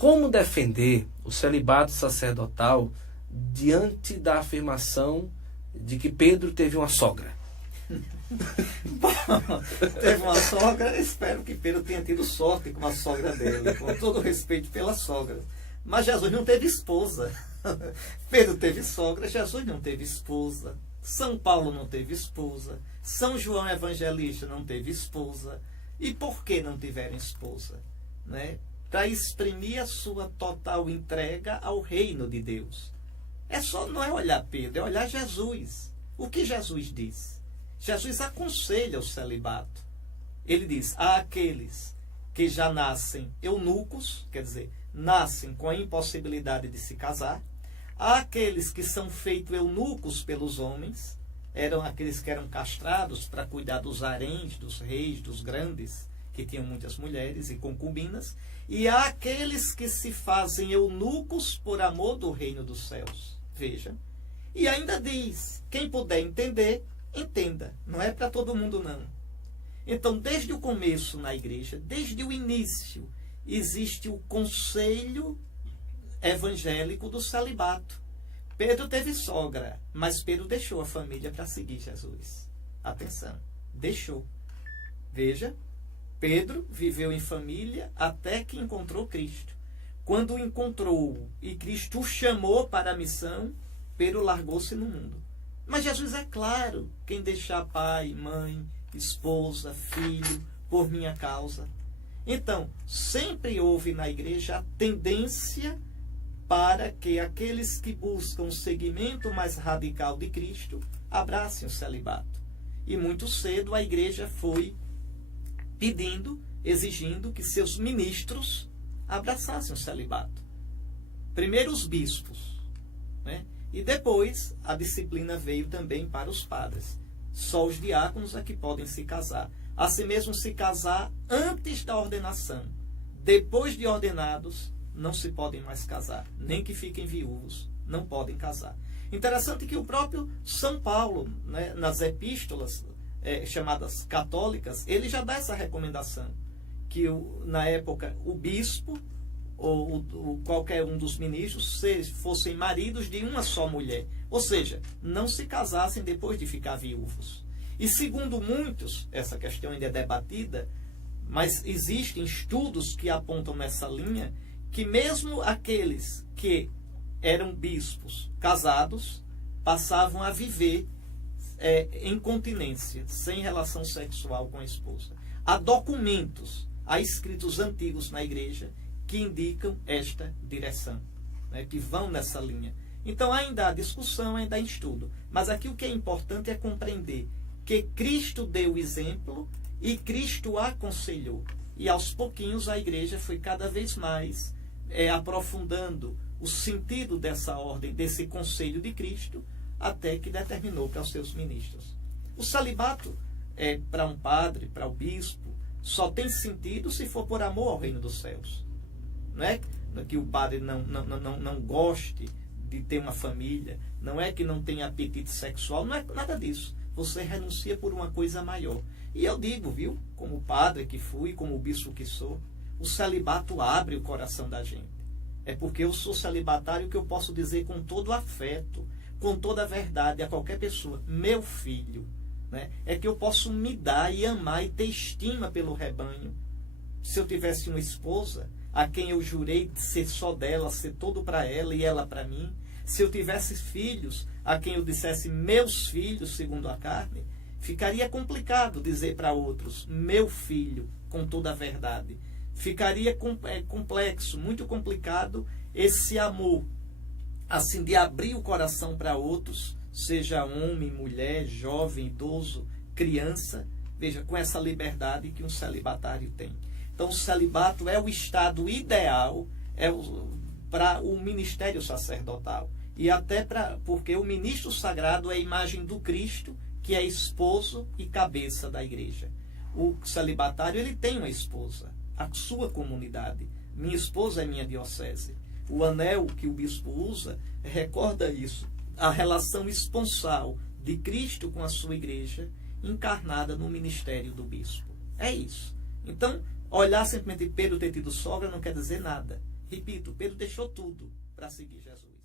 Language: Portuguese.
Como defender o celibato sacerdotal diante da afirmação de que Pedro teve uma sogra? Bom, teve uma sogra, espero que Pedro tenha tido sorte com a sogra dele, com todo respeito pela sogra. Mas Jesus não teve esposa. Pedro teve sogra, Jesus não teve esposa. São Paulo não teve esposa. São João Evangelista não teve esposa. E por que não tiveram esposa? Né? Para exprimir a sua total entrega ao reino de Deus. Não é olhar Pedro, é olhar Jesus. O que Jesus diz? Jesus aconselha o celibato. Ele diz, há aqueles que já nascem eunucos, quer dizer, nascem com a impossibilidade de se casar. Há aqueles que são feitos eunucos pelos homens, eram aqueles que eram castrados para cuidar dos haréns, dos reis, dos grandes, que tinham muitas mulheres e concubinas. E há aqueles que se fazem eunucos por amor do reino dos céus. Veja. E ainda diz, quem puder entender, entenda. Não é para todo mundo, não. Então, desde o começo na igreja, desde o início, existe o conselho evangélico do celibato. Pedro teve sogra, mas Pedro deixou a família para seguir Jesus. Atenção, deixou. Veja, Pedro viveu em família até que encontrou Cristo. Quando o encontrou e Cristo o chamou para a missão, Pedro largou-se no mundo. Mas Jesus é claro, quem deixar pai, mãe, esposa, filho, por minha causa. Então, sempre houve na igreja a tendência para que aqueles que buscam um segmento mais radical de Cristo abracem o celibato. E muito cedo a igreja foi pedindo, exigindo que seus ministros abraçassem o celibato. Primeiro os bispos, né? E depois a disciplina veio também para os padres. Só os diáconos é que podem se casar. Assim mesmo se casar antes da ordenação. Depois de ordenados, não se podem mais casar. Nem que fiquem viúvos, não podem casar. Interessante que o próprio São Paulo, né, nas epístolas chamadas católicas, ele já dá essa recomendação. Que na época o bispo ou qualquer um dos ministros fossem maridos de uma só mulher. Ou seja, não se casassem depois de ficar viúvos. E segundo muitos, essa questão ainda é debatida, mas existem estudos que apontam nessa linha, que mesmo aqueles que eram bispos casados, passavam a viver em continência, sem relação sexual com a esposa. Há documentos, há escritos antigos na igreja que indicam esta direção, né, que vão nessa linha. Então ainda há discussão, ainda há estudo. Mas aqui o que é importante é compreender que Cristo deu o exemplo e Cristo aconselhou. E aos pouquinhos a igreja foi cada vez mais aprofundando o sentido dessa ordem, desse conselho de Cristo, até que determinou para os seus ministros. O celibato, para um padre, para o bispo, só tem sentido se for por amor ao reino dos céus. Não é que o padre não goste de ter uma família, não é que não tenha apetite sexual, não é nada disso. Você renuncia por uma coisa maior. E eu digo, viu, como padre que fui, como bispo que sou, o celibato abre o coração da gente. É porque eu sou celibatário que eu posso dizer com todo afeto, com toda a verdade a qualquer pessoa, meu filho, né? É que eu posso me dar e amar e ter estima pelo rebanho. Se eu tivesse uma esposa a quem eu jurei ser só dela, ser todo para ela e ela para mim, se eu tivesse filhos a quem eu dissesse meus filhos segundo a carne, ficaria complicado dizer para outros meu filho com toda a verdade. Ficaria complexo, muito complicado esse amor, assim, de abrir o coração para outros, seja homem, mulher, jovem, idoso, criança, veja, com essa liberdade que um celibatário tem. Então, o celibato é o estado ideal para o ministério sacerdotal. E até porque o ministro sagrado é a imagem do Cristo, que é esposo e cabeça da igreja. O celibatário, ele tem uma esposa, a sua comunidade. Minha esposa é minha diocese. O anel que o bispo usa recorda isso. A relação esponsal de Cristo com a sua igreja, encarnada no ministério do bispo. É isso. Então, olhar simplesmente Pedro ter tido sogra não quer dizer nada. Repito, Pedro deixou tudo para seguir Jesus.